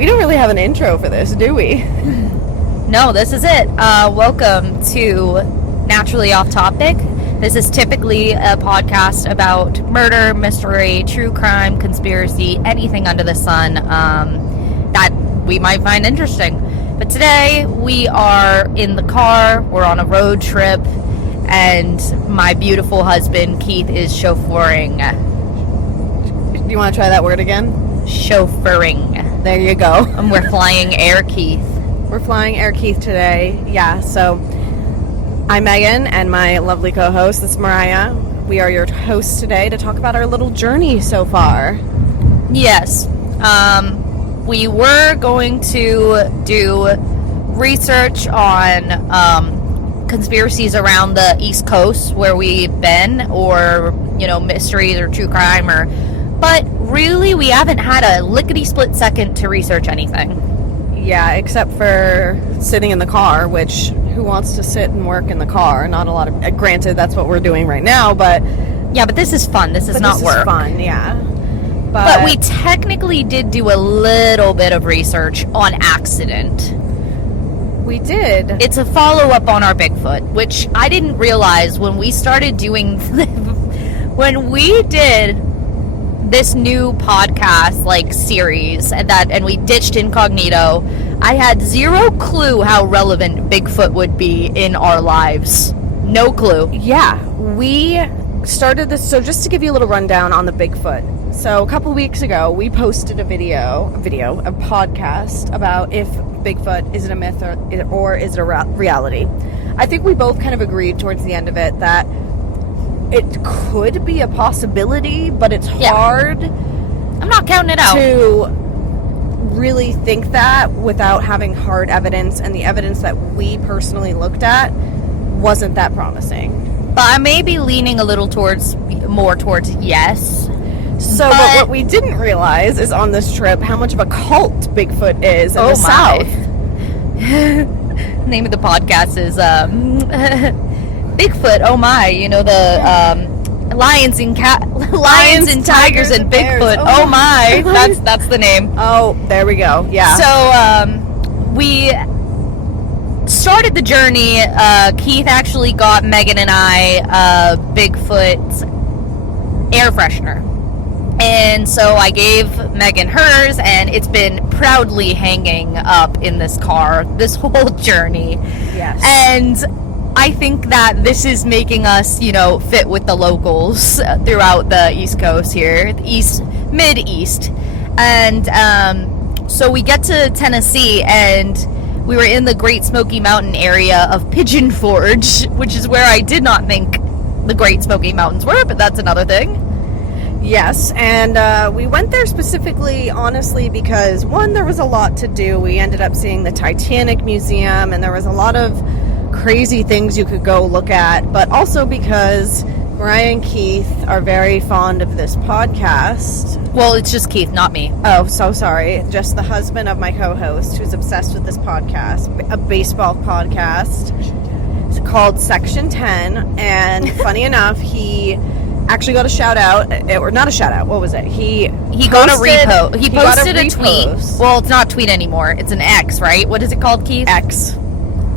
We don't really have an intro for this, do we? No, this is it. Welcome to Naturally Off Topic. This is typically a podcast about murder, mystery, true crime, conspiracy, anything under the sun that we might find interesting. But today we are in the car, we're on a road trip, and my beautiful husband Keith is chauffeuring. Do you want to try that word again? Chauffeuring. There you go. And we're flying Air Keith. We're flying Air Keith today. Yeah, so I'm Megan and my lovely co-host, this is Mariah. We are your hosts today to talk about our little journey so far. Yes. We were going to do research on conspiracies around the East Coast where we've been, or, mysteries or true crime, but really we haven't had a lickety-split second to research anything. Yeah, except for sitting in the car, which who wants to sit and work in the car? Not a lot of, granted that's what we're doing right now, but yeah, but this is fun. This is not work. This is fun, yeah. But we technically did do a little bit of research on accident. We did. It's a follow-up on our Bigfoot, which I didn't realize when we started doing when we did this new podcast series and we ditched incognito. I had zero clue how relevant Bigfoot would be in our lives. No clue. Yeah, we started this. So just to give you a little rundown on the Bigfoot. So a couple weeks ago, we posted a podcast about if Bigfoot is it a myth or is it a reality. I think we both kind of agreed towards the end of it that it could be a possibility, but it's hard. I'm not counting it out to really think that without having hard evidence, and the evidence that we personally looked at wasn't that promising. But I may be leaning a little more towards yes. So, but what we didn't realize is on this trip how much of a cult Bigfoot is in the South. The name of the podcast is Bigfoot. Oh my! The lions and tigers and Bigfoot. Oh my! That's the name. Oh, there we go. Yeah. So we started the journey. Keith actually got Megan and I Bigfoot air freshener. And so I gave Megan hers, and it's been proudly hanging up in this car this whole journey. Yes. And I think that this is making us, fit with the locals throughout the East Coast here, mid-East. And so we get to Tennessee, and we were in the Great Smoky Mountain area of Pigeon Forge, which is where I did not think the Great Smoky Mountains were, but that's another thing. Yes, and we went there specifically, honestly, because, one, there was a lot to do. We ended up seeing the Titanic Museum, and there was a lot of crazy things you could go look at, but also because Mariah and Keith are very fond of this podcast. Well, it's just Keith, not me. Oh, so sorry. Just the husband of my co-host who's obsessed with this podcast, a baseball podcast. It's called Section 10, and funny enough, he actually got a shout out, or not a shout out. What was it? He got a repost. He posted a tweet. Well, it's not tweet anymore. It's an X, right? What is it called, Keith? X. It's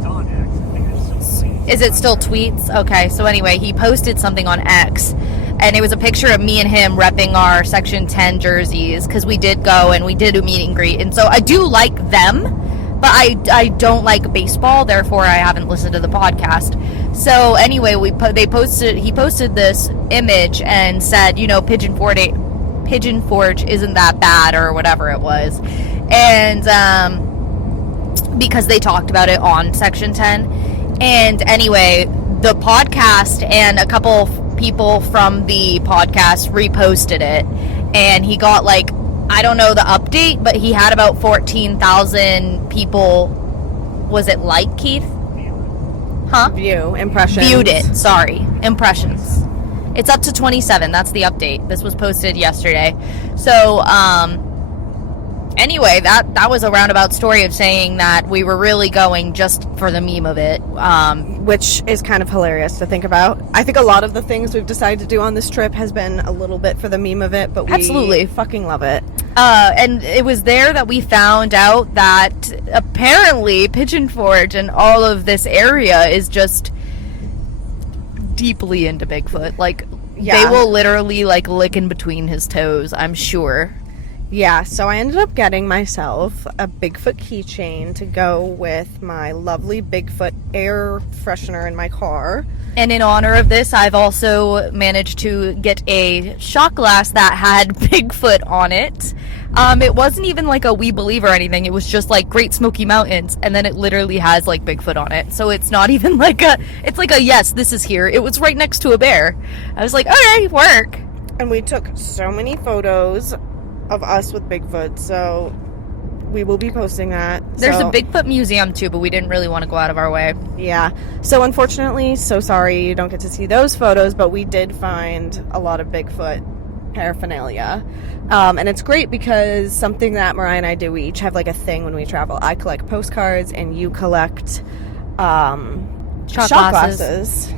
on X. I think it's still tweets. Is it still tweets? Okay. So anyway, he posted something on X, and it was a picture of me and him repping our Section 10 jerseys because we did go and we did a meet and greet, and so I do like them, but I don't like baseball. Therefore, I haven't listened to the podcast. So anyway, he posted this image and said, Pigeon Forge isn't that bad, or whatever it was, and because they talked about it on Section 10. And anyway, the podcast and a couple people from the podcast reposted it, and he got I don't know the update, but he had about 14,000 people. Was it Keith? Huh? Impressions. Viewed it. Sorry. Impressions. It's up to 27. That's the update. This was posted yesterday. So, Anyway, that was a roundabout story of saying that we were really going just for the meme of it. Which is kind of hilarious to think about. I think a lot of the things we've decided to do on this trip has been a little bit for the meme of it, but we Absolutely. fucking love it. And it was there that we found out that apparently Pigeon Forge and all of this area is just deeply into Bigfoot. Like, Yeah. they will literally, like, lick in between his toes, I'm sure. Yeah, so I ended up getting myself a Bigfoot keychain to go with my lovely Bigfoot air freshener in my car. And in honor of this, I've also managed to get a shot glass that had Bigfoot on it. It wasn't even like a We Believe or anything. It was just like Great Smoky Mountains, and then it literally has like Bigfoot on it. So it's not even like it's like a yes, this is here. It was right next to a bear. I was like, okay, work. And we took so many photos of us with Bigfoot, so we will be posting that. There's So, a Bigfoot museum too, but we didn't really want to go out of our way. Yeah. So unfortunately, so sorry you don't get to see those photos, but we did find a lot of Bigfoot paraphernalia. And it's great because something that Mariah and I do, we each have like a thing when we travel. I collect postcards and you collect shot glasses.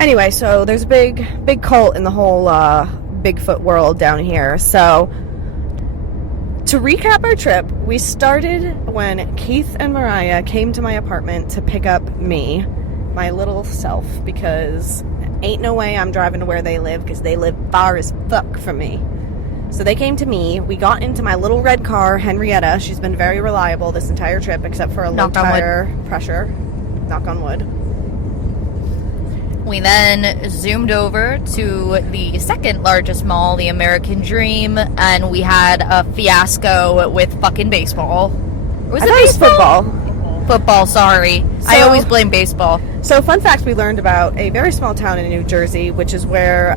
Anyway, so there's a big cult in the whole Bigfoot world down here. So to recap our trip, we started when Keith and Mariah came to my apartment to pick up me, my little self, because ain't no way I'm driving to where they live, because they live far as fuck from me. So they came to me. We got into my little red car, Henrietta. She's been very reliable this entire trip, except for a low Knock on wood. tire pressure. Knock on wood. We then zoomed over to the second largest mall, the American Dream, and we had a fiasco with fucking baseball. Was I it thought it was baseball? football. Football, sorry. I So- always blame baseball. So, fun fact we learned about a very small town in New Jersey, which is where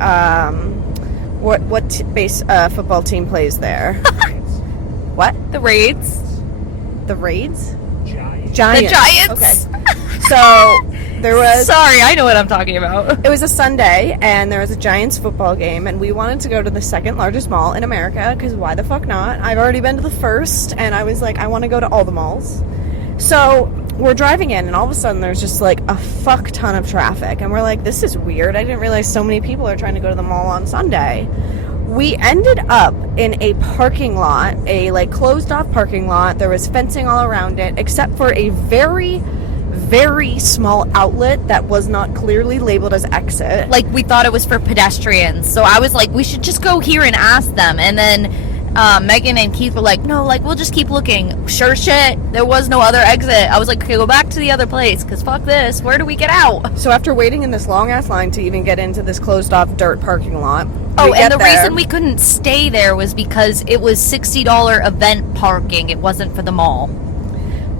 football team plays there? What? The Raids. The Raids? Giants. Giants. The Giants. Okay. So there was. Sorry, I know what I'm talking about. It was a Sunday, and there was a Giants football game, and we wanted to go to the second largest mall in America, because why the fuck not? I've already been to the first, and I was like, I want to go to all the malls. So we're driving in, and all of a sudden there's just like a fuck ton of traffic, and we're like, this is weird. I didn't realize so many people are trying to go to the mall on Sunday. We ended up in a parking lot, a like closed off parking lot. There was fencing all around it, except for a very small outlet that was not clearly labeled as exit. Like, we thought it was for pedestrians, so I was like, we should just go here and ask them. And then Megan and Keith were like, no, like, we'll just keep looking. Sure shit, there was no other exit. I was like, okay, go back to the other place, because fuck this, where do we get out? So after waiting in this long ass line to even get into this closed off dirt parking lot, Oh, we and get the there. reason we couldn't stay there was because it was $60 event parking. It wasn't for the mall.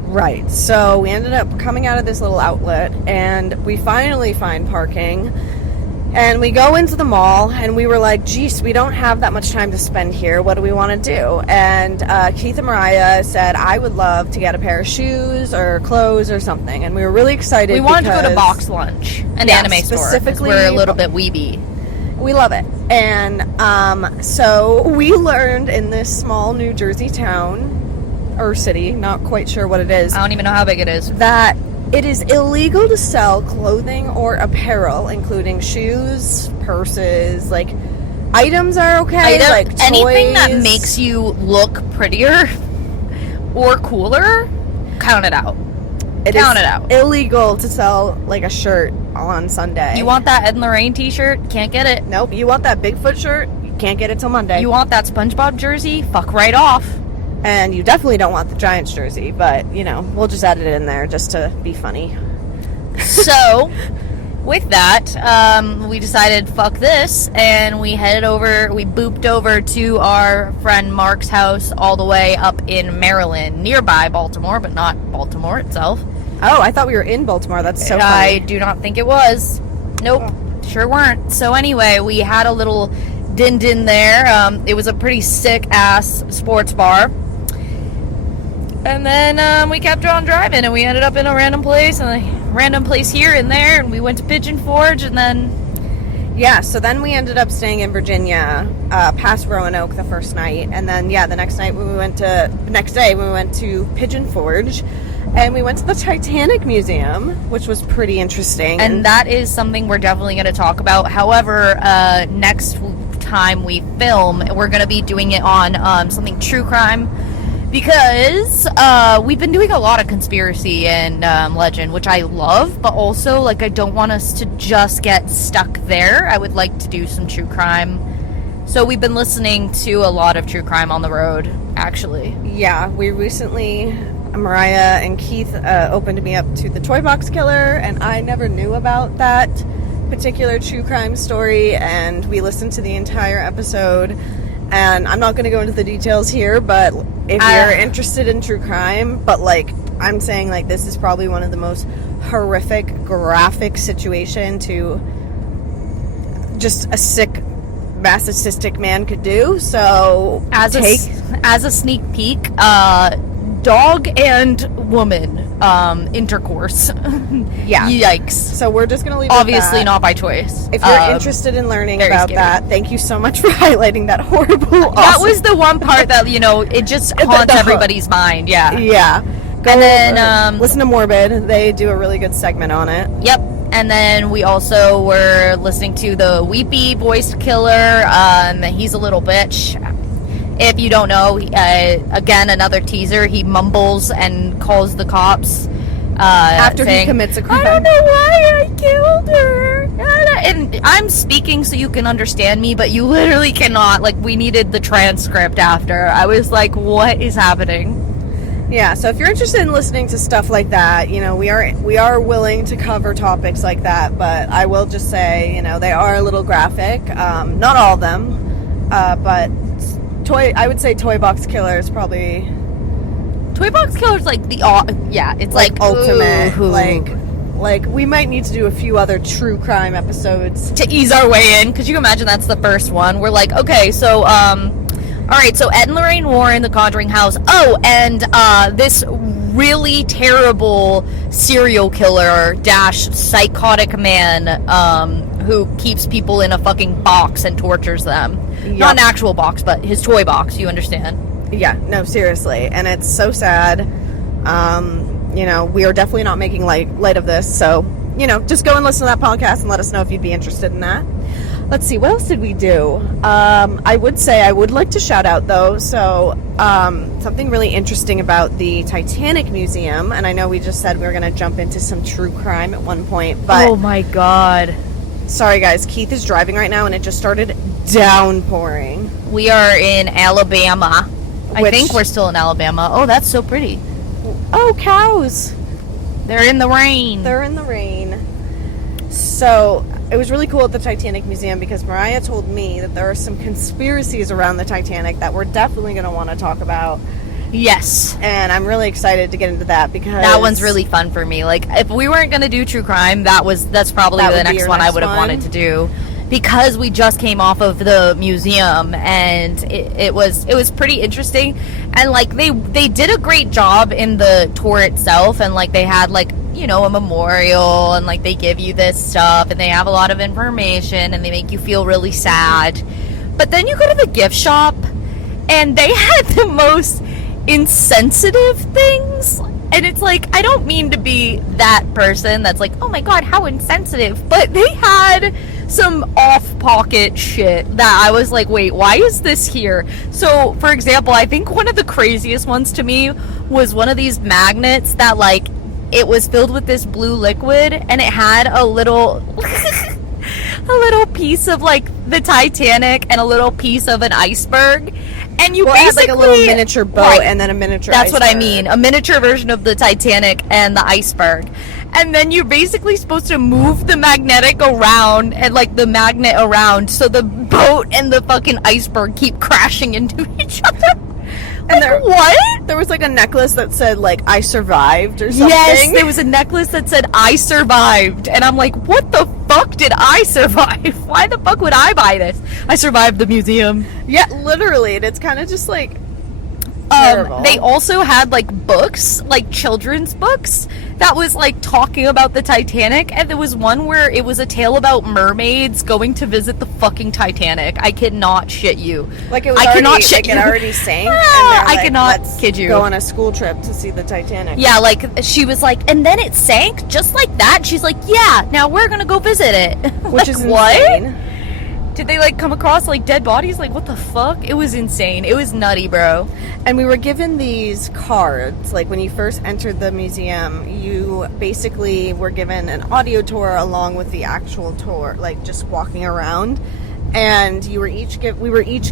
Right. So we ended up coming out of this little outlet, and we finally find parking. And we go into the mall, and we were like, geez, we don't have that much time to spend here. What do we want to do? And Keith and Mariah said, I would love to get a pair of shoes or clothes or something. And we were really excited. We wanted to go to because Box Lunch, an Yeah, anime store. 'Cause specifically- we're a little bit weeby. We love it. And so we learned in this small New Jersey town, or city, not quite sure what it is, I don't even know how big it is. that it is illegal to sell clothing or apparel, including shoes, purses, like items are okay, like toys. Anything that makes you look prettier or cooler, count it out. Count it out. Illegal to sell like a shirt on Sunday. You want that Ed and Lorraine t-shirt? Can't get it. Nope. You want that Bigfoot shirt? You can't get it till Monday. You want that SpongeBob jersey? Fuck right off. And you definitely don't want the Giants jersey, but, you know, we'll just add it in there just to be funny. So, with that, we decided, fuck this, and we booped over to our friend Mark's house all the way up in Maryland, nearby Baltimore, but not Baltimore itself. Oh, I thought we were in Baltimore. That's so I funny. do not think it was. Nope, sure weren't. So anyway, we had a little din there. It was a pretty sick-ass sports bar. And then we kept on driving, and we ended up in a random place, and a random place here and there, and we went to Pigeon Forge, and then... Yeah, so then we ended up staying in Virginia, past Roanoke the first night, and then, the next day we went to Pigeon Forge, and we went to the Titanic Museum, which was pretty interesting. And that is something we're definitely going to talk about. However, next time we film, we're going to be doing it on something true crime, because we've been doing a lot of conspiracy and legend, which I love, but also, like, I don't want us to just get stuck there. I would like to do some true crime. So we've been listening to a lot of true crime on the road, actually. Yeah, we recently, Mariah and Keith opened me up to the Toy Box Killer, and I never knew about that particular true crime story, and we listened to the entire episode. And I'm not going to go into the details here, but if you're interested in true crime, but, like, I'm saying, like, this is probably one of the most horrific, graphic situation to just a sick, masochistic man could do. So, as a sneak peek, dog and woman intercourse. Yeah. Yikes. So we're just going to leave Obviously it at that. not by choice. If you're interested in learning about scary. that, thank you so much for highlighting that horrible, That was the one part that, it just haunts everybody's mind. Yeah. Yeah. Go, And then, listen to Morbid. They do a really good segment on it. Yep. And then we also were listening to the weepy voiced killer. He's a little bitch. If you don't know, again, another teaser, he mumbles and calls the cops. After saying, he commits a crime. I don't know why I killed her. And I'm speaking so you can understand me, but you literally cannot. Like, we needed the transcript after. I was like, what is happening? Yeah, so if you're interested in listening to stuff like that, we are willing to cover topics like that, but I will just say, they are a little graphic. Not all of them, but I would say Toy Box Killer is probably... Toy Box Killer's like it's like ultimate. ooh. Like we might need to do a few other true crime episodes to ease our way in, because you can imagine that's the first one. We're like, okay, so alright, so Ed and Lorraine Warren, the Conjuring House. Oh, and this really terrible serial killer / psychotic man who keeps people in a fucking box and tortures them. Yep. Not an actual box, but his toy box, you understand. Yeah, no, seriously. And it's so sad. We are definitely not making light of this. So, just go and listen to that podcast and let us know if you'd be interested in that. Let's see, what else did we do? I would say I would like to shout out, though. So, something really interesting about the Titanic Museum. And I know we just said we were going to jump into some true crime at one point. But oh, my God. Sorry, guys. Keith is driving right now, and it just started downpouring. We are in Alabama. I think we're still in Alabama. Oh, that's so pretty. Oh, cows. They're in the rain. They're in the rain. So, it was really cool at the Titanic Museum because Mariah told me that there are some conspiracies around the Titanic that we're definitely going to want to talk about. Yes. And I'm really excited to get into that because... that one's really fun for me. Like, if we weren't going to do true crime, that's probably the next one I would have wanted to do. Because we just came off of the museum, and it was pretty interesting, and like they did a great job in the tour itself, and like they had like a memorial, and like they give you this stuff, and they have a lot of information, and they make you feel really sad. But then you go to the gift shop, and they had the most insensitive things. And it's like, I don't mean to be that person that's like, oh my God, how insensitive. But they had some off-pocket shit that I was like, wait, why is this here? So, for example, I think one of the craziest ones to me was one of these magnets that, like, it was filled with this blue liquid, and it had a little... a little piece of, like, the Titanic and a little piece of an iceberg. And you basically... it had, like, a little miniature boat and then a miniature That's iceberg. what I mean. A miniature version of the Titanic and the iceberg. And then you're basically supposed to move the magnetic around and, like, the magnet around so the boat and the fucking iceberg keep crashing into each other. And like, what? There was, like, a necklace that said, like, I survived or something. Yes, there was a necklace that said, I survived. And I'm like, what the fuck did I survive? Why the fuck would I buy this? I survived the museum. Yeah, literally. And it's kind of just, like, Terrible. They also had like books, like children's books that was like talking about the Titanic, and there was one where it was a tale about mermaids going to visit the fucking Titanic. I cannot shit you. Like it was I already, cannot shit like it you. already sank. Ah, And they're I cannot Let's kid you. Go on a school trip to see the Titanic. Yeah, like she was like, and then it sank just like that. She's like, yeah, now we're gonna go visit it. Which Like, is what? insane. Did they like come across like dead bodies? Like, what the fuck? It was insane. It was nutty, bro. And we were given these cards. Like when you first entered the museum, you basically were given an audio tour along with the actual tour, like just walking around. And we were each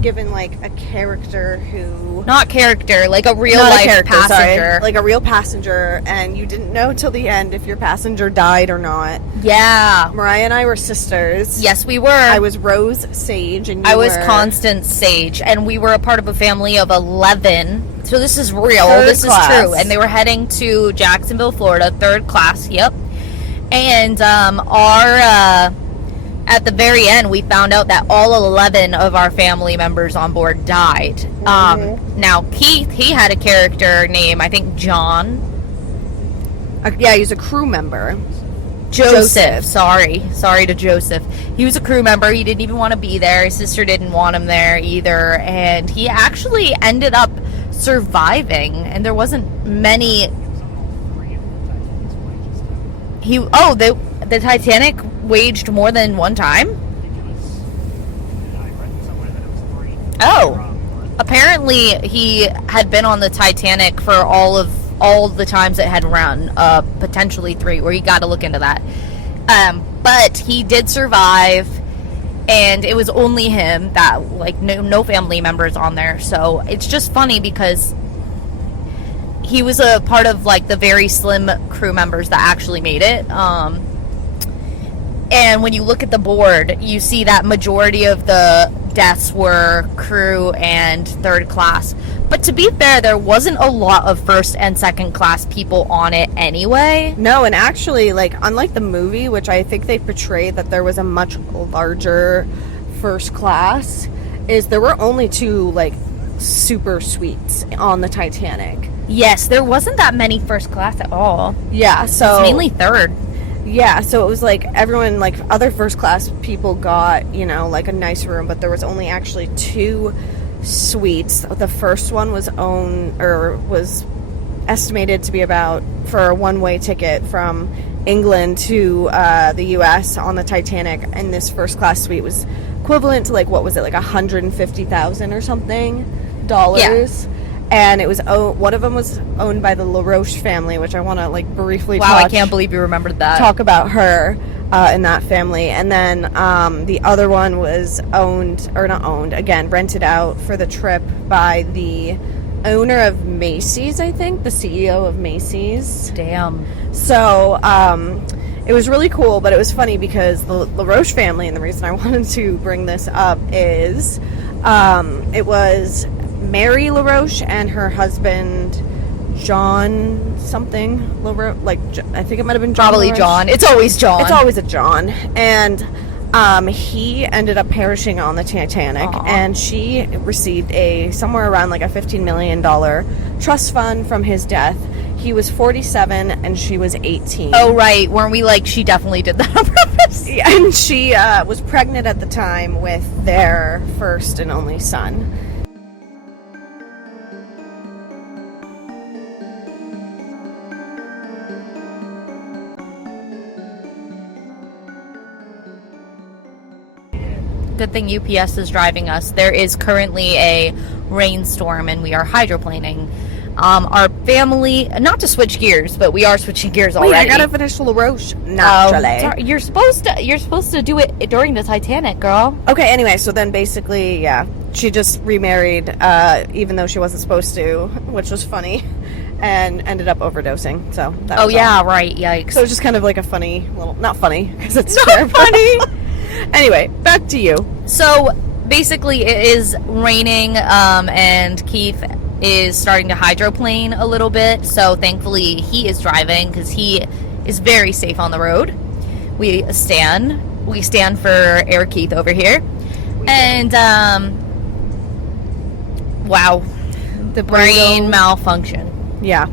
given like a character who Not character, like a real not a life character, passenger. sorry, like a real passenger, and you didn't know till the end if your passenger died or not. Yeah. Mariah and I were sisters. Yes, we were. I was Rose Sage, and you I was were Constance Sage, and we were a part of a family of 11. So this is real. Third This class. is true. And they were heading to Jacksonville, Florida, third class. Yep. And at the very end, we found out that all 11 of our family members on board died. Now, Keith, he had a character name, I think John. Yeah, he's a crew member. Joseph. Sorry to Joseph. He was a crew member. He didn't even want to be there. His sister didn't want him there either. And he actually ended up surviving. And there wasn't many. The Titanic waged more than one time? Oh. Apparently he had been on the Titanic for all the times it had run, potentially 3, where you got to look into that. But he did survive, and it was only him that, like, no family members on there. So it's just funny because he was a part of, like, the very slim crew members that actually made it. And when you look at the board, you see that majority of the deaths were crew and third class. But to be fair, there wasn't a lot of first and second class people on it anyway. No, and actually, like, unlike the movie, which I think they portrayed that there was a much larger first class, is there were only 2, like, super suites on the Titanic. Yes, there wasn't that many first class at all. Yeah, so... It was mainly third. Yeah, so it was like everyone, like other first class people got, you know, like a nice room, but there was only actually 2 suites. The first one was was estimated to be about, for a one-way ticket from England to the US on the Titanic, and this first class suite was equivalent to, like, what was it, like $150,000 or something dollars. Yeah. And it was one of them was owned by the LaRoche family, which I want to, like, briefly I can't believe you remembered that. talk about her in that family. And then the other one was rented out for the trip by the owner of Macy's, I think, the CEO of Macy's. Damn. So it was really cool, but it was funny because the LaRoche family, and the reason I wanted to bring this up is it was Mary LaRoche and her husband John something LaRoche, like, I think it might have been John Probably LaRoche. John. It's always John. It's always a John. And he ended up perishing on the Titanic. Aww. And she received somewhere around like a $15 million trust fund from his death. He was 47 and she was 18. Oh, right. Weren't we like, she definitely did that on purpose? Yeah, and she was pregnant at the time with their first and only son. Good thing UPS is driving us. There is currently a rainstorm and we are hydroplaning. Our family, not to switch gears, but we are switching gears already. Wait, I gotta finish LaRoche naturally. Sorry, you're supposed to do it during the Titanic, girl. Okay, anyway, so then basically, yeah, she just remarried, even though she wasn't supposed to, which was funny, and ended up overdosing. So that was yeah, all. right. Yikes. So it was just kind of like a funny little, not funny because it's Not terrible. funny. Anyway, back to you. So basically, it is raining, and Keith is starting to hydroplane a little bit. So thankfully, he is driving because he is very safe on the road. We stand for Air Keith over here, and wow, The brain malfunction. Yeah.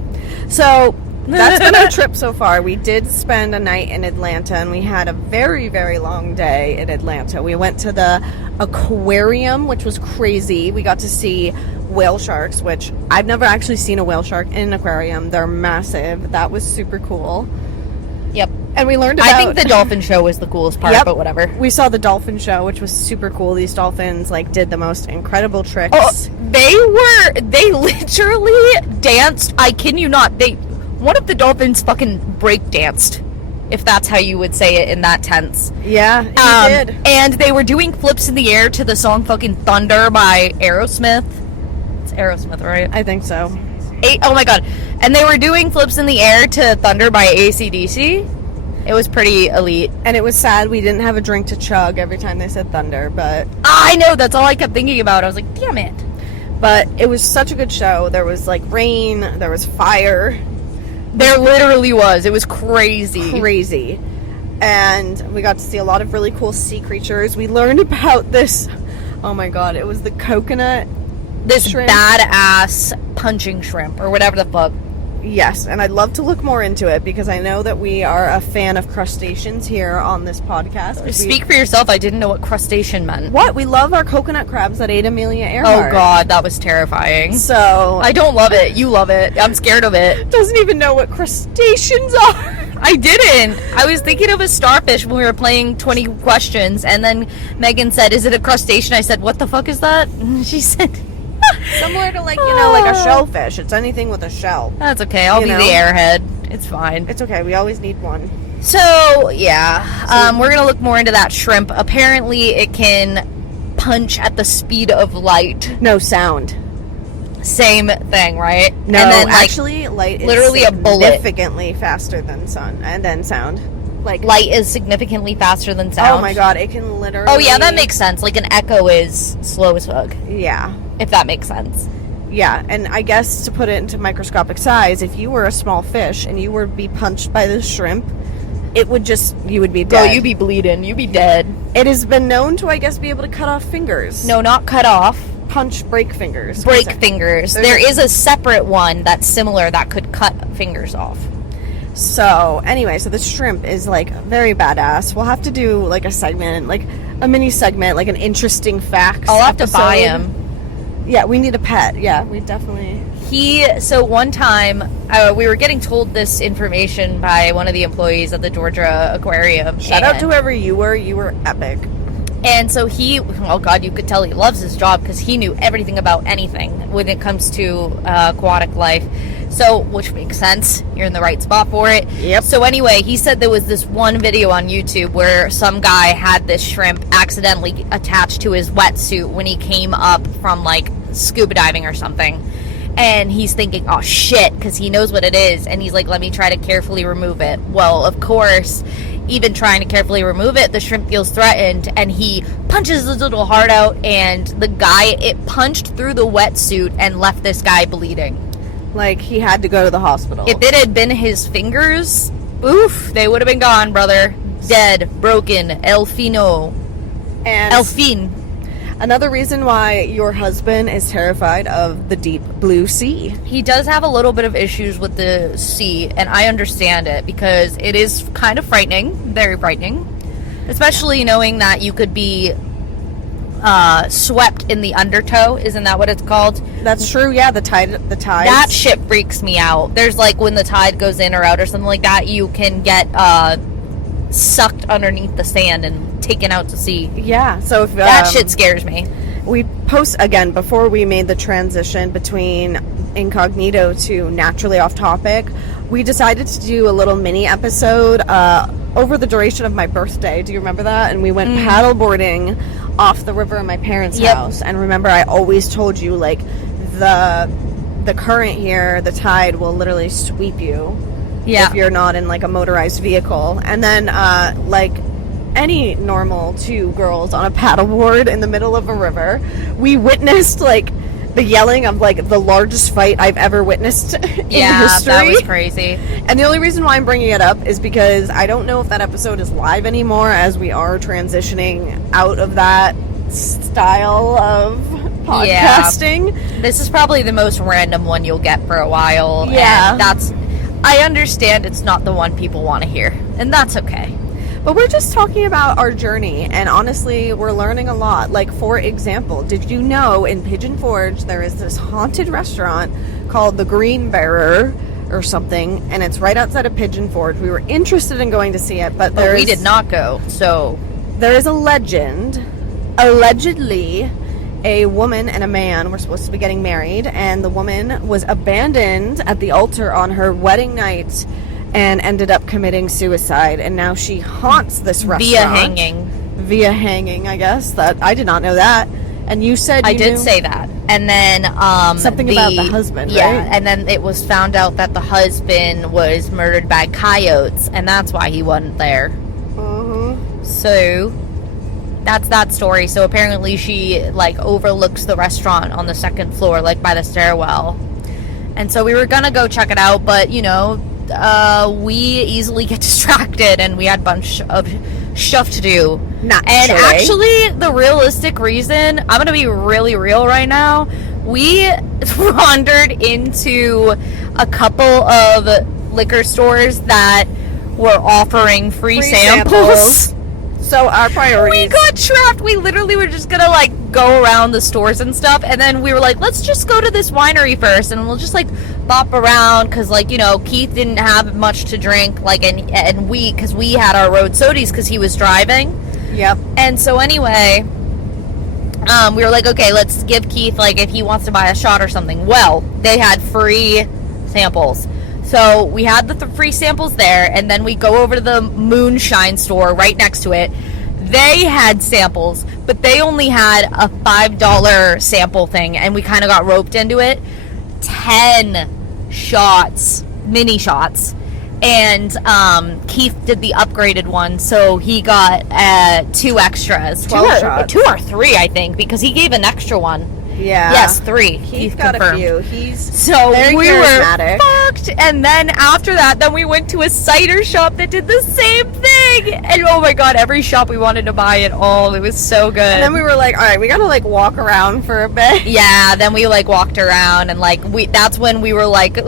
So that's been our trip so far. We did spend a night in Atlanta, and we had a very, very long day in Atlanta. We went to the aquarium, which was crazy. We got to see whale sharks, which I've never actually seen a whale shark in an aquarium. They're massive. That was super cool. Yep. And we learned about... I think the dolphin show was the coolest part, Yep. but whatever. We saw the dolphin show, which was super cool. These dolphins, like, did the most incredible tricks. Oh, they literally danced. I kid you not. One of the dolphins fucking break danced, if that's how you would say it in that tense. Yeah, he did. And they were doing flips in the air to the song fucking Thunder by Aerosmith. It's Aerosmith, right? I think so. Oh my god. And they were doing flips in the air to Thunder by AC/DC. It was pretty elite. And it was sad we didn't have a drink to chug every time they said thunder, but... I know, that's all I kept thinking about. I was like, damn it. But it was such a good show. There was, like, rain. There was fire. There literally was. It was crazy. Crazy. And we got to see a lot of really cool sea creatures. We learned about this... Oh my god, it was the coconut... This shrimp. badass punching shrimp, or whatever the fuck. Yes, and I'd love to look more into it because I know that we are a fan of crustaceans here on this podcast. Speak for yourself. I didn't know what crustacean meant. What? We love our coconut crabs that ate Amelia Earhart. Oh god, that was terrifying. So... I don't love it. You love it. I'm scared of it. Doesn't even know what crustaceans are. I didn't. I was thinking of a starfish when we were playing 20 questions, and then Megan said, "Is it a crustacean?" I said, "What the fuck is that?" And she said... Similar to, like, you know, like a shellfish. It's anything with a shell. That's okay. I'll be the airhead. It's fine. It's okay. We always need one. So, yeah. We're going to look more into that shrimp. Apparently, it can punch at the speed of light. No sound. Same thing, right? No, and then, actually, light is literally a bullet. significantly faster than sound. Like, light is significantly faster than sound. Oh my god, it can literally... Oh yeah, that makes sense. Like an echo is slow as fuck. Yeah. If that makes sense. Yeah, and I guess to put it into microscopic size, if you were a small fish and you were to be punched by this shrimp, it would just... You would be dead. Oh, you'd be bleeding. You'd be dead. It has been known to, I guess, be able to cut off fingers. No, not cut off. Break fingers. Break fingers. There is a separate one that's similar that could cut fingers off. So, anyway, so this shrimp is, like, very badass. We'll have to do, like, a segment, like, a mini segment, like an interesting facts I'll have to buy episode. him. Yeah, we need a pet. Yeah, we definitely... So one time, we were getting told this information by one of the employees at the Georgia Aquarium. Shout out to whoever you were epic. And so oh god, you could tell he loves his job because he knew everything about anything when it comes to aquatic life. So, which makes sense. You're in the right spot for it. Yep. So anyway, he said there was this one video on YouTube where some guy had this shrimp accidentally attached to his wetsuit when he came up from, like, scuba diving or something. And he's thinking, oh shit, because he knows what it is. And he's like, let me try to carefully remove it. Well, of course, even trying to carefully remove it, the shrimp feels threatened, and he punches his little heart out, and it punched through the wetsuit and left this guy bleeding. Like, he had to go to the hospital. If it had been his fingers, oof, they would have been gone, brother. Dead, broken, El Fino. And El Fin. another reason why your husband is terrified of the deep blue sea. He does have a little bit of issues with the sea, and I understand it because it is kind of frightening, very frightening, especially knowing that you could be swept in the undertow. Isn't that what it's called? That's true. Yeah, the tide. That shit freaks me out. There's, like, when the tide goes in or out or something like that, you can get sucked underneath the sand and taken out to sea. Yeah. So if that shit scares me. We post again before we made the transition between incognito to naturally off topic. We decided to do a little mini episode over the duration of my birthday. Do you remember that? And we went paddleboarding off the river in my parents' house. And remember, I always told you, like, the current here, the tide will literally sweep you if you're not in, like, a motorized vehicle. And then, like any normal two girls on a paddleboard in the middle of a river, we witnessed, like, the yelling of, like, the largest fight I've ever witnessed in history. That was crazy. And the only reason why I'm bringing it up is because I don't know if that episode is live anymore, as we are transitioning out of that style of podcasting. This is probably the most random one you'll get for a while. Yeah. And I understand it's not the one people want to hear. And that's okay. But we're just talking about our journey, and honestly, we're learning a lot. Like, for example, did you know in Pigeon Forge there is this haunted restaurant called the Green Bearer or something, and it's right outside of Pigeon Forge. We were interested in going to see it, but we did not go, so... There is a legend. Allegedly, a woman and a man were supposed to be getting married, and the woman was abandoned at the altar on her wedding night and ended up committing suicide, and now she haunts this restaurant. Via hanging, I guess. That I did not know that. And you said I did say that. And then something about the husband, right? Yeah, and then it was found out that the husband was murdered by coyotes, and that's why he wasn't there. Mm-hmm. So that's that story. So apparently she like overlooks the restaurant on the second floor, like by the stairwell. And so we were gonna go check it out, but you know, we easily get distracted, and we had a bunch of stuff to do. And actually, the realistic reason, I'm gonna be really real right now, we wandered into a couple of liquor stores that were offering free samples. So our priorities. We got trapped. We literally were just gonna like go around the stores and stuff, and then we were like, let's just go to this winery first, and we'll just like bop around, because like, you know, Keith didn't have much to drink, like, and we, because we had our road sodies because he was driving. Yep. And so anyway, we were like, okay, let's give Keith, like, if he wants to buy a shot or something. Well, they had free samples. So we had the free samples there, and then we go over to the moonshine store right next to it. They had samples, but they only had a $5 sample thing, and we kind of got roped into it. 10 shots, mini shots. And Keith did the upgraded one, so he got 2 extras. 12 shots. 2 or 3, I think, because he gave an extra one. Yeah. Yes, 3. He's got confirmed. a few. He's so very we charismatic. were fucked. And then after that, then we went to a cider shop that did the same thing. And oh my god, every shop we wanted to buy it all. It was so good. And then we were like, all right, we gotta like walk around for a bit. Yeah. Then we like walked around, and like that's when we were like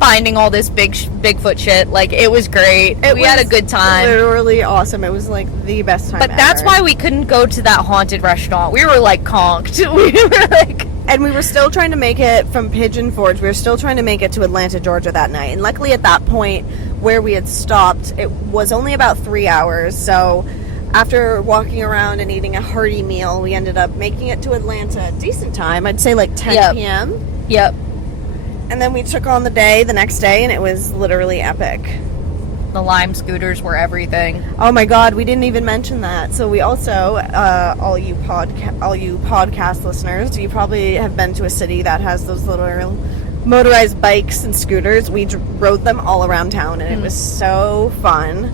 finding all this Bigfoot shit. Like, it was great. We had a good time. Literally awesome. It was like the best time But that's ever. why we couldn't go to that haunted restaurant. We were like conked. We were like... And we were still trying to make it from Pigeon Forge. We were still trying to make it to Atlanta, Georgia that night. And luckily at that point where we had stopped, it was only about 3 hours. So after walking around and eating a hearty meal, we ended up making it to Atlanta at a decent time. I'd say like 10 p.m. Yep. And then we took on the day the next day, and it was literally epic. The Lime scooters were everything. Oh my god, we didn't even mention that. So we also, all you podcast listeners, you probably have been to a city that has those little motorized bikes and scooters. We rode them all around town, and it was so fun.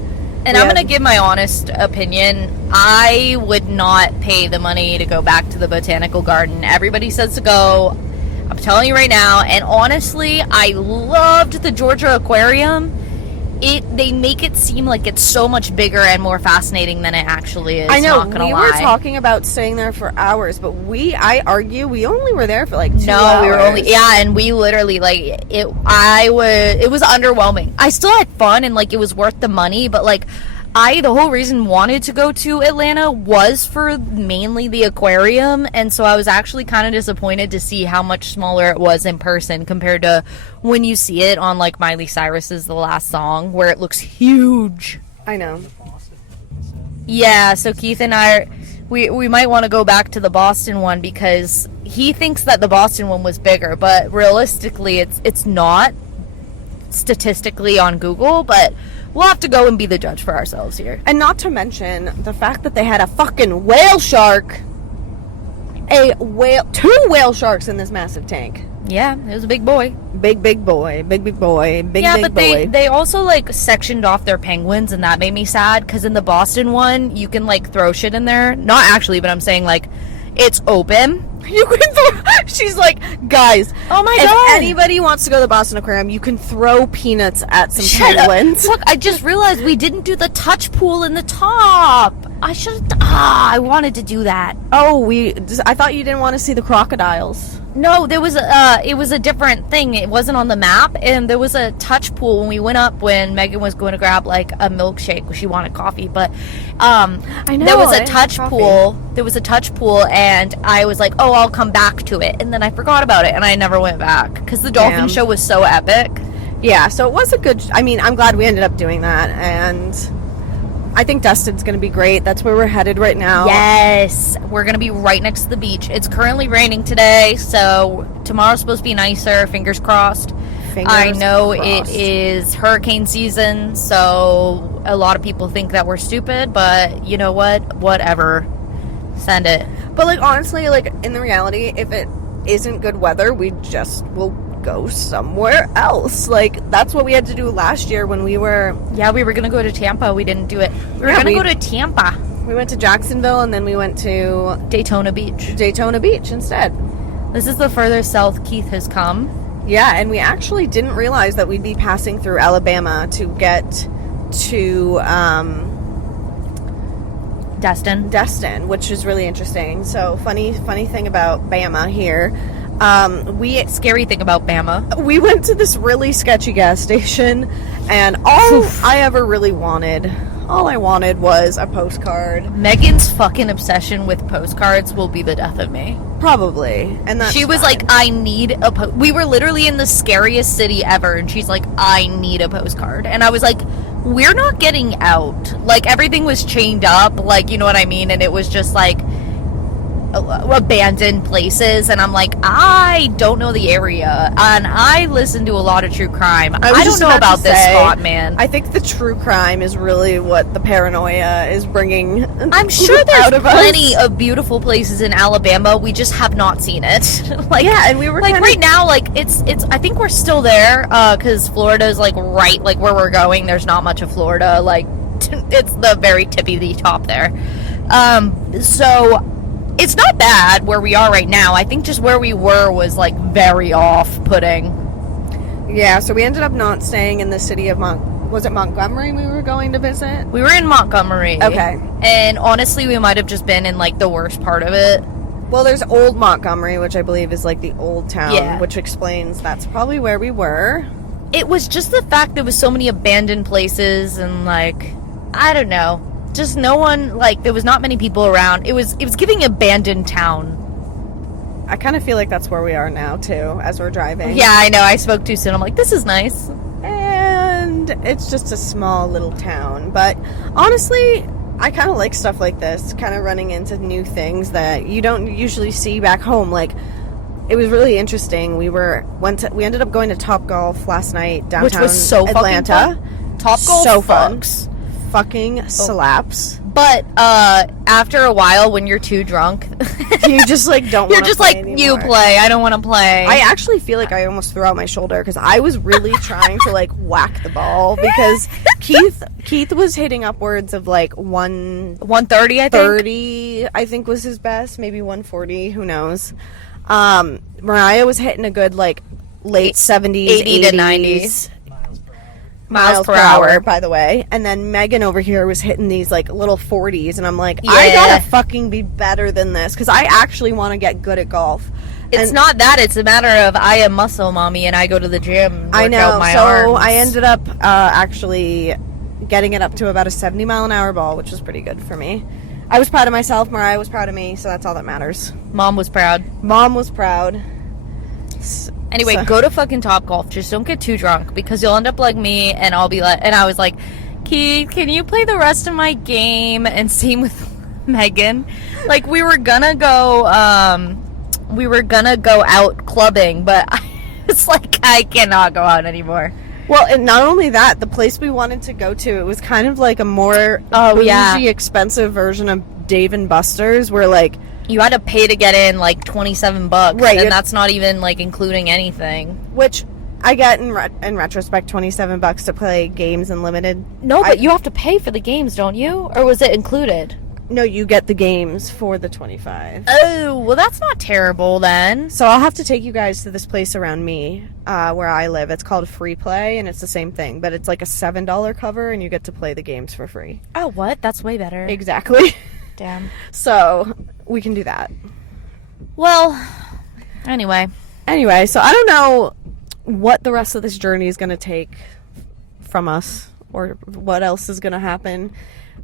And I'm going to give my honest opinion. I would not pay the money to go back to the botanical garden. Everybody says to go. I'm telling you right now. And honestly, I loved the Georgia Aquarium. They make it seem like it's so much bigger and more fascinating than it actually is. I know, not gonna we lie. were talking about staying there for hours, but I argue we only were there for like 2 hours. We were only, and we literally, like, it was underwhelming. I still had fun, and like, it was worth the money, but like, the whole reason wanted to go to Atlanta was for mainly the aquarium, and so I was actually kind of disappointed to see how much smaller it was in person compared to when you see it on like Miley Cyrus's The Last Song, where it looks huge. I know. Yeah, so Keith and I, we might want to go back to the Boston one, because he thinks that the Boston one was bigger, but realistically it's not statistically on Google, but we'll have to go and be the judge for ourselves here. And not to mention the fact that they had a fucking whale shark. Two whale sharks in this massive tank. Yeah, it was a big boy. Big boy. Yeah, but they also like sectioned off their penguins, and that made me sad, because in the Boston one, you can like throw shit in there. Not actually, but I'm saying like it's open. You can throw. She's like, guys. Oh my god! god! If anybody wants to go to the Boston Aquarium, you can throw peanuts at some Shut penguins. up. Look, I just realized we didn't do the touch pool in the top. I should. I wanted to do that. Oh, I thought you didn't want to see the crocodiles. No, there was it was a different thing. It wasn't on the map, and there was a touch pool when we went up when Megan was going to grab like a milkshake. She wanted coffee, but I know, there was a I touch had pool. There was a touch pool, and I was like, oh, I'll come back to it, and then I forgot about it, and I never went back because the dolphin Damn. show was so epic. Yeah, so it was a good. I mean, I'm glad we ended up doing that, and I think Destin's going to be great. That's where we're headed right now. Yes, we're gonna be right next to the beach. It's currently raining today, so tomorrow's supposed to be nicer. Fingers crossed. I know crossed. it is hurricane season, so a lot of people think that we're stupid, but you know what? Whatever. Send it. But, like, honestly, like, in the reality, if it isn't good weather, we just will go somewhere else. Like, that's what we had to do last year when we were... Yeah, we were gonna go to Tampa. We didn't do it. We were gonna go to Tampa. We went to Jacksonville, and then we went to Daytona Beach. Daytona Beach instead. This is the furthest south Keith has come. Yeah, and we actually didn't realize that we'd be passing through Alabama to get to Destin, which is really interesting. So funny thing about Bama here. Scary thing about Bama. We went to this really sketchy gas station, and all I wanted was a postcard. Megan's fucking obsession with postcards will be the death of me. Probably. And that's she was fine. like, I need a we were literally in the scariest city ever, and she's like, I need a postcard. And I was like, we're not getting out. Like, everything was chained up, like, you know what I mean? And it was just like abandoned places, and I'm like, I don't know the area, and I listen to a lot of true crime. I don't know about this spot, man. I think the true crime is really what the paranoia is bringing. I'm sure there's out of plenty us. of beautiful places in Alabama. We just have not seen it. Like, yeah, and we were like right now, like it's. I think we're still there because Florida's like right, like where we're going. There's not much of Florida. Like it's the very tippy top there. So. It's not bad where we are right now. I think just where we were was, like, very off-putting. Yeah, so we ended up not staying in the city of was it Montgomery we were going to visit? We were in Montgomery. Okay. And honestly, we might have just been in, like, the worst part of it. Well, there's Old Montgomery, which I believe is, like, the old town, Yeah. which explains that's probably where we were. It was just the fact there was so many abandoned places and, like, I don't know. Just no one, like, there was not many people around. It was giving abandoned town. I kind of feel like that's where we are now, too, as we're driving. Yeah, I know. I spoke too soon. I'm like, this is nice. And it's just a small little town. But honestly, I kind of like stuff like this, kind of running into new things that you don't usually see back home. Like, it was really interesting. We ended up going to Topgolf last night downtown, which was so Atlanta. fucking fun. Topgolf so fun. fucks. Fucking slaps. But after a while, when you're too drunk, you just like don't. You're just like anymore. you play. I don't want to play. I actually feel like I almost threw out my shoulder because I was really trying to like whack the ball because Keith was hitting upwards of like 130. I think 30. I think was his best. Maybe 140. Who knows? Mariah was hitting a good like late 70s, 80 to 80s. 90s. Miles per hour, by the way. And then Megan over here was hitting these like little 40s, and I'm like, I gotta fucking be better than this because I actually want to get good at golf. It's not that; it's a matter of I am muscle mommy, and I go to the gym. And work out my so arms. I ended up actually getting it up to about a 70-mile-an-hour ball, which was pretty good for me. I was proud of myself. Mariah was proud of me, so that's all that matters. Mom was proud. Mom was proud. Anyway, go to fucking Topgolf. Just don't get too drunk because you'll end up like me, and I'll be like, and I was like, Keith, can you play the rest of my game? And same with Megan. Like we were gonna go out clubbing, but it's like I cannot go out anymore. Well, and not only that, the place we wanted to go to, it was kind of like a more bougie, expensive version of Dave and Buster's, where like you had to pay to get in like $27, right? And that's not even like including anything. Which I get in retrospect, $27 to play games unlimited. No, but you have to pay for the games, don't you? Or was it included? No, you get the games for the 25. Oh, well, that's not terrible then. So I'll have to take you guys to this place around me, where I live. It's called Free Play, and it's the same thing, but it's like a $7 cover, and you get to play the games for free. Oh, what? That's way better. Exactly. Damn. So we can do that. Well, anyway, so I don't know what the rest of this journey is going to take from us, or what else is going to happen.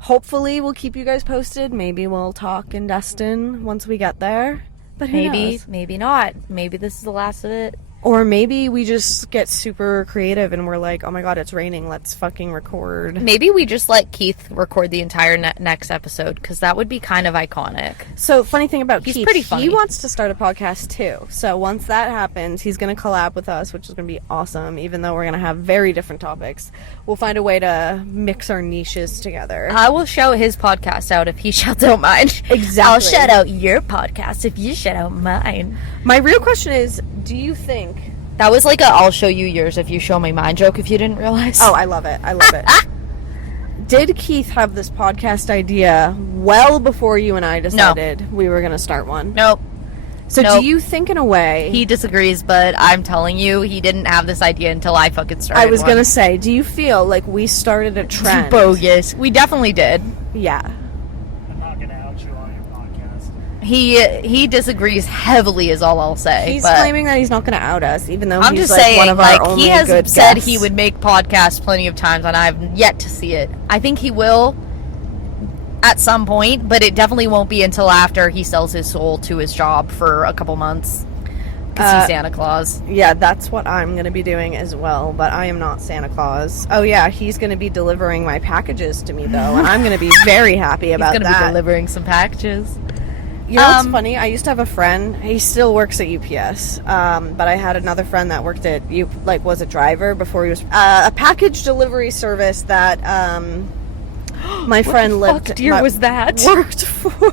Hopefully we'll keep you guys posted. Maybe we'll talk in Destin once we get there. But who knows? Maybe not. Maybe this is the last of it. Or maybe we just get super creative and we're like, oh my god, it's raining, let's fucking record. Maybe we just let Keith record the entire next episode, because that would be kind of iconic. So, funny thing about He's Keith, pretty funny. he wants to start a podcast too. So once that happens, he's going to collab with us, which is going to be awesome, even though we're going to have very different topics. We'll find a way to mix our niches together. I will shout his podcast out if he shouts out mine. Exactly. I'll shout out your podcast if you shout out mine. My real question is, do you think... That was like a I'll show you yours if you show me mine joke, if you didn't realize. Oh, I love it. I love it. Did Keith have this podcast idea well before you and I decided we were going to start one? Nope. So do you think in a way... He disagrees, but I'm telling you, he didn't have this idea until I fucking started. I was going to say, do you feel like we started a trend? Bogus. We definitely did. Yeah. I'm not going to out you on your podcast. He disagrees heavily, is all I'll say. He's but claiming that he's not going to out us, even though I'm he's just like saying, one of like, our only he has good said guests. he would make podcasts plenty of times, and I've yet to see it. I think he will at some point, but it definitely won't be until after he sells his soul to his job for a couple months. Because he's Santa Claus. Yeah, that's what I'm going to be doing as well, but I am not Santa Claus. Oh yeah, he's going to be delivering my packages to me, though, and I'm going to be very happy about that. He's going to be delivering some packages. You know what's funny? I used to have a friend. He still works at UPS, but I had another friend that worked at was a driver before he was a package delivery service that my friend lived. Was that worked for?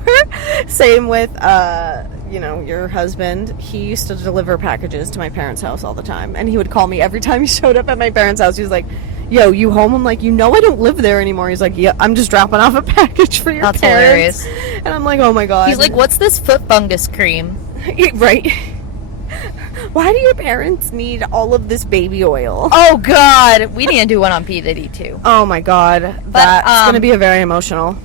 Same with your husband. He used to deliver packages to my parents' house all the time, and he would call me every time he showed up at my parents' house. He was like, "Yo, you home?" I'm like, I don't live there anymore. He's like, "Yeah, I'm just dropping off a package for your That's parents." hilarious. And I'm like, "Oh my god." He's like, "What's this foot fungus cream?" Right. Why do your parents need all of this baby oil? Oh god, we need to do one on P. Diddy too. Oh my god, that's going to be a very emotional.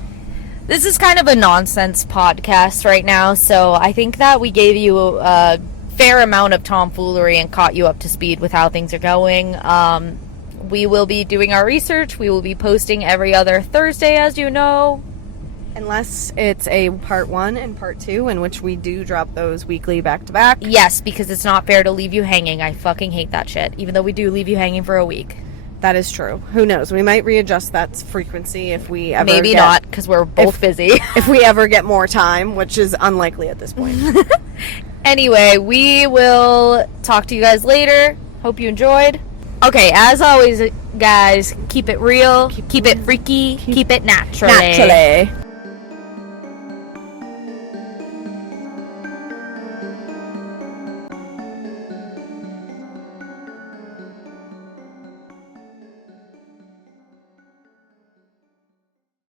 This is kind of a nonsense podcast right now, so I think that we gave you a fair amount of tomfoolery and caught you up to speed with how things are going. We will be doing our research. We will be posting every other Thursday, as you know. Unless it's a part 1 and part 2, in which we do drop those weekly back-to-back. Yes, because it's not fair to leave you hanging. I fucking hate that shit, even though we do leave you hanging for a week. That is true. Who knows? We might readjust that frequency if we ever Maybe not, because we're both busy. If we ever get more time, which is unlikely at this point. Anyway, we will talk to you guys later. Hope you enjoyed. Okay, as always, guys, keep it real, keep it freaky, keep it naturally.